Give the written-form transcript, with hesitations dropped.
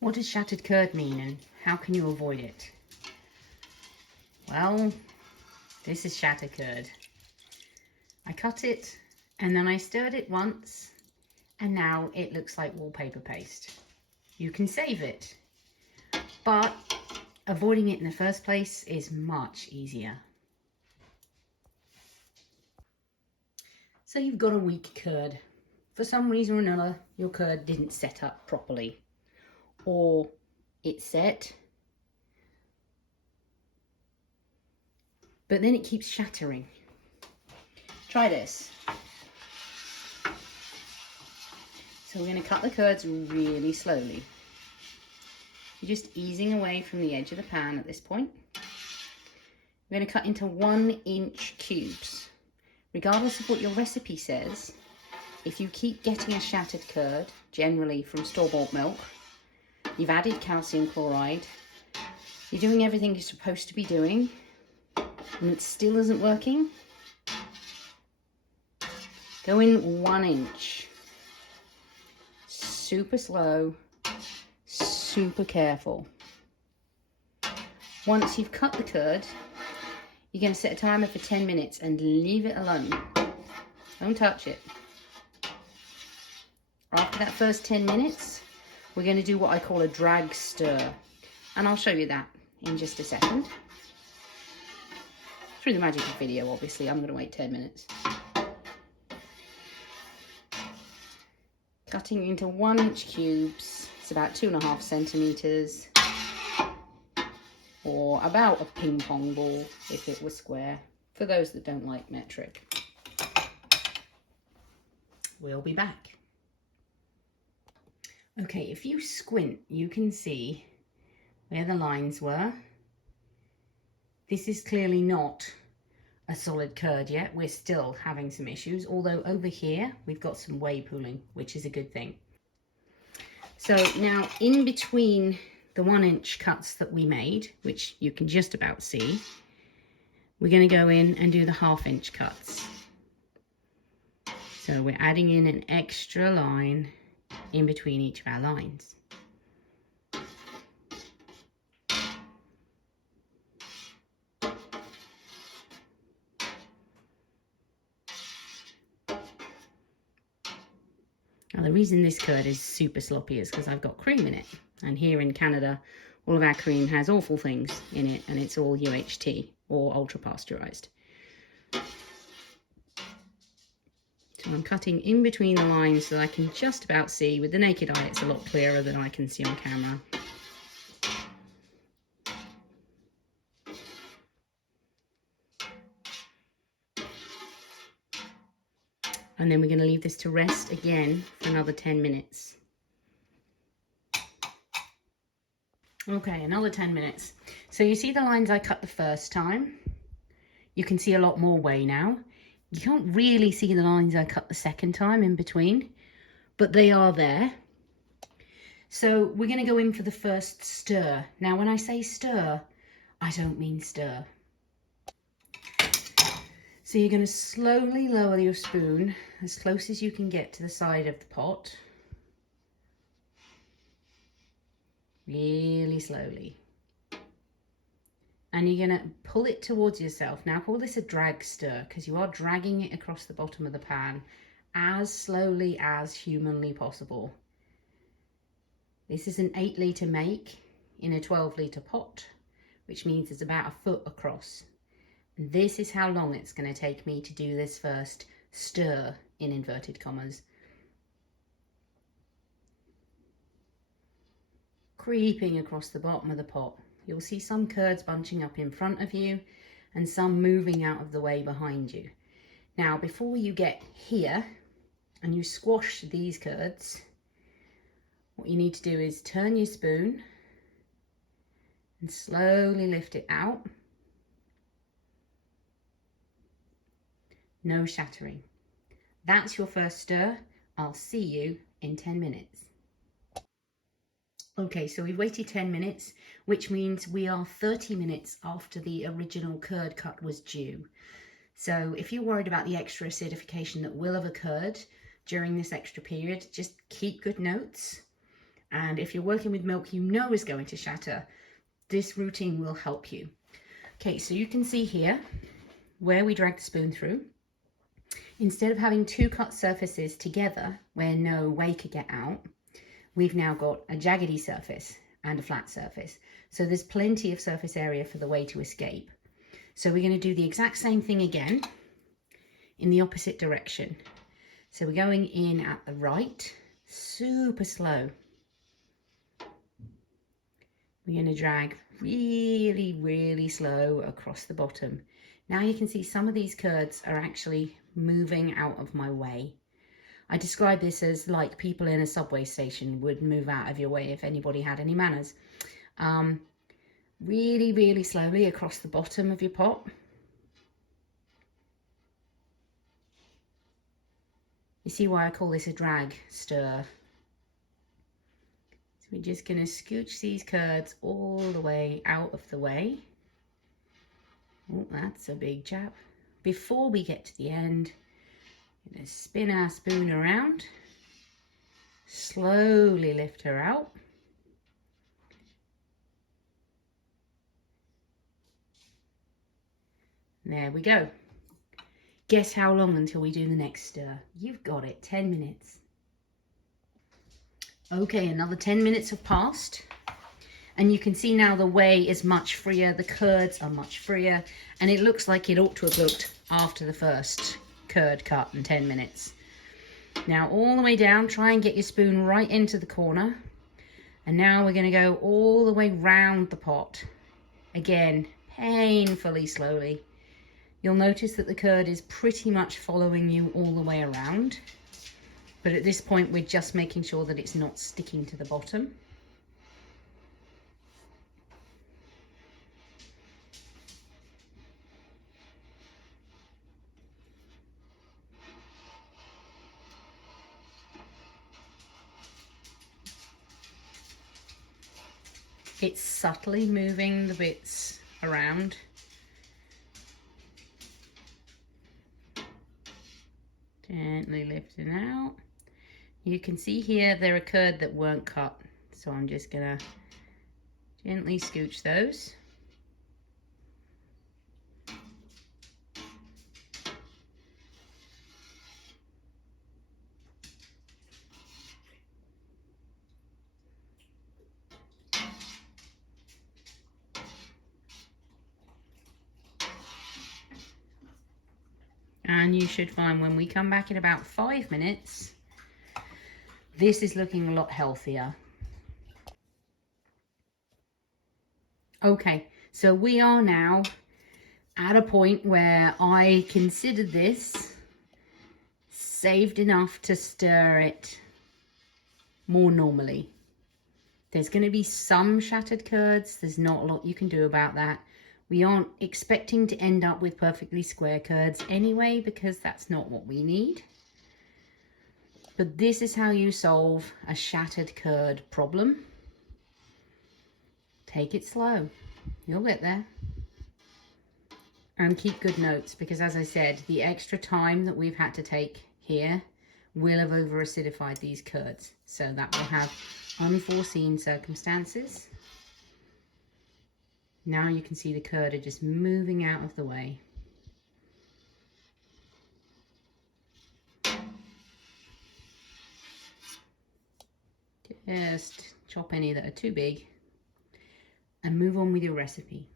What does shattered curd mean and how can you avoid it? Well, this is shattered curd. I cut it and then I stirred it once and now it looks like wallpaper paste. You can save it, but avoiding it in the first place is much easier. So you've got a weak curd. For some reason or another, your curd didn't set up properly. Or it's set, but then it keeps shattering. Try this. So we're going to cut the curds really slowly. You're just easing away from the edge of the pan at this point. We're going to cut into 1-inch cubes. Regardless of what your recipe says, if you keep getting a shattered curd, generally from store-bought milk, you've added calcium chloride, you're doing everything you're supposed to be doing, and it still isn't working, go in 1 inch. Super slow, super careful. Once you've cut the curd, you're going to set a timer for 10 minutes and leave it alone. Don't touch it. After that first 10 minutes, we're going to do what I call a drag stir. And I'll show you that in just a second. Through the magic of video, obviously, I'm going to wait 10 minutes. Cutting into 1-inch cubes. It's about 2.5 centimeters. Or about a ping pong ball if it was square, for those that don't like metric. We'll be back. Okay, if you squint, you can see where the lines were. This is clearly not a solid curd yet. We're still having some issues, although over here we've got some whey pooling, which is a good thing. So now in between the 1-inch cuts that we made, which you can just about see, we're going to go in and do the 1/2-inch cuts. So we're adding in an extra line in between each of our lines. Now the reason this curd is super sloppy is because I've got cream in it. And here in Canada, all of our cream has awful things in it, and it's all UHT or ultra pasteurized. So I'm cutting in between the lines so that I can just about see. With the naked eye, it's a lot clearer than I can see on camera. And then we're going to leave this to rest again for another 10 minutes. Okay, another 10 minutes. So you see the lines I cut the first time? You can see a lot more whey now. You can't really see the lines I cut the second time in between, but they are there. So we're going to go in for the first stir. Now, when I say stir, I don't mean stir. So you're going to slowly lower your spoon as close as you can get to the side of the pot. Really slowly. And you're going to pull it towards yourself. Now call this a drag stir because you are dragging it across the bottom of the pan as slowly as humanly possible. This is an 8-litre make in a 12-litre pot, which means it's about 1 foot across. And this is how long it's going to take me to do this first stir, in inverted commas. Creeping across the bottom of the pot. You'll see some curds bunching up in front of you and some moving out of the way behind you. Now, before you get here and you squash these curds, what you need to do is turn your spoon and slowly lift it out. No shattering. That's your first stir. I'll see you in 10 minutes. Okay, so we've waited 10 minutes, which means we are 30 minutes after the original curd cut was due. So if you're worried about the extra acidification that will have occurred during this extra period, just keep good notes. And if you're working with milk you know is going to shatter, this routine will help you. Okay, so you can see here where we drag the spoon through. Instead of having two cut surfaces together where no whey could get out, we've now got a jaggedy surface and a flat surface. So there's plenty of surface area for the whey to escape. So we're going to do the exact same thing again in the opposite direction. So we're going in at the right, super slow. We're going to drag really, really slow across the bottom. Now you can see some of these curds are actually moving out of my way. I describe this as like people in a subway station would move out of your way if anybody had any manners. Really, really slowly across the bottom of your pot. You see why I call this a drag stir. So we're just going to scooch these curds all the way out of the way. Oh, that's a big chap. Before we get to the end, we're going to spin our spoon around, slowly lift her out. There we go. Guess how long until we do the next stir? You've got it, 10 minutes. Okay, another 10 minutes have passed. And you can see now the whey is much freer, the curds are much freer, and it looks like it ought to have looked after the first curd cut in 10 minutes. Now all the way down, try and get your spoon right into the corner. And now we're going to go all the way round the pot. Again, painfully slowly. You'll notice that the curd is pretty much following you all the way around. But at this point, we're just making sure that it's not sticking to the bottom. It's subtly moving the bits around. Gently lifting out. You can see here there are curd that weren't cut, so I'm just gonna gently scooch those. And you should find when we come back in about 5 minutes, this is looking a lot healthier. Okay, so we are now at a point where I consider this saved enough to stir it more normally. There's going to be some shattered curds. There's not a lot you can do about that. We aren't expecting to end up with perfectly square curds anyway, because that's not what we need. But this is how you solve a shattered curd problem. Take it slow. You'll get there. And keep good notes, because as I said, the extra time that we've had to take here will have over acidified these curds. So that will have unforeseen circumstances. Now you can see the curd are just moving out of the way. Just chop any that are too big and move on with your recipe.